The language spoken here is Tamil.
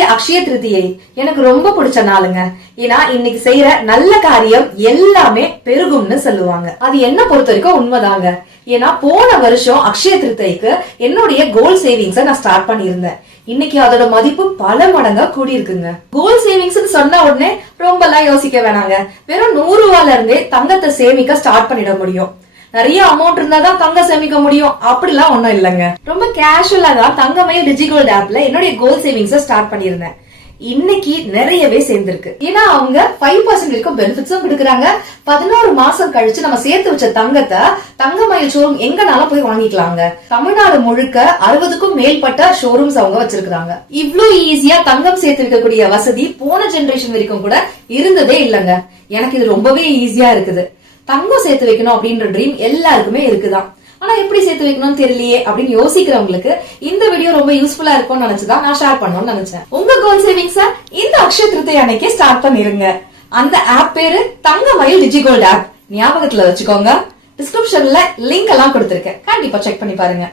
இன்னைக்கு அக்ஷய திருதியை எனக்கு ரொம்ப பிடிச்ச நாளுங்க. ஏன்னா இன்னைக்கு செய்யற நல்ல காரியம் எல்லாமே பெருகும்னு சொல்லுவாங்க. அது என்ன பொறுத்த வரைக்கும் உண்மைதாங்க. ஏன்னா போன வருஷம் அக்ஷய திருதிக்கு என்னுடைய கோல்ட் சேவிங்ஸ நான் ஸ்டார்ட் பண்ணியிருந்தேன். இன்னைக்கு அதோட மதிப்பு பல மடங்கா கூடி இருக்குங்க. கோல்ட் சேவிங்ஸ் சொன்ன உடனே ரொம்ப எல்லாம் யோசிக்க வேணாங்க. வெறும் 100 ரூபாயில இருந்தே தங்கத்தை சேமிக்க ஸ்டார்ட் பண்ணிட முடியும். நிறைய அமௌண்ட் இருந்தாதான் தங்க சேமிக்க முடியும் அப்படிலாம் ஒண்ணும் இல்லங்க. ரொம்ப கேஷுவலா தான் தங்கமயில் டிஜிகோல்ட் ஆப்ல என்னுடைய கோல்ட் சேவிங்ஸ் ஸ்டார்ட் பண்ணிருந்தேன். இன்னைக்கு நிறையவே சேர்ந்திருக்கு. ஏன்னா அவங்க 5% வரைக்கும் பெனிஃபிட்ஸும் கொடுக்கறாங்க. 11 மாசம் கழிச்சு நம்ம சேர்த்து வச்ச தங்கத்தை தங்கமயில் ஷோரூம் எங்கனாலும் போய் வாங்கிக்கலாங்க. தமிழ்நாடு முழுக்க 60க்கும் மேற்பட்ட ஷோரூம்ஸ் அவங்க வச்சிருக்காங்க. இவ்ளோ ஈஸியா தங்கம் சேர்த்து வைக்கக்கூடிய வசதி போன ஜெனரேஷன் வரைக்கும் கூட இருந்ததே இல்லங்க. எனக்கு இது ரொம்பவே ஈஸியா இருக்குது. தங்கம் சேர்த்து வைக்கணும் அப்படின்ற ட்ரீம் எல்லாருக்குமே இருக்குதான். ஆனா எப்படி சேர்த்து வைக்கணும்னு தெரியலையே அப்படின்னு யோசிக்கிறவங்களுக்கு இந்த வீடியோ ரொம்ப யூஸ்ஃபுல்லா இருக்கும்னு நினைச்சுதான் நான் ஷேர் பண்ணணும்னு நினைச்சேன். உங்க கோல்ட் சேவிங்ஸ இந்த அக்ஷய திருதியை அன்னைக்கே ஸ்டார்ட் பண்ணிருங்க. அந்த ஆப் பேரு தங்கமயில் டிஜிகோல்ட் ஆப். ஞாபகத்துல வச்சுக்கோங்க. டிஸ்கிரிப்ஷன்ல லிங்க் எல்லாம் கொடுத்திருக்கேன். கண்டிப்பா செக் பண்ணி பாருங்க.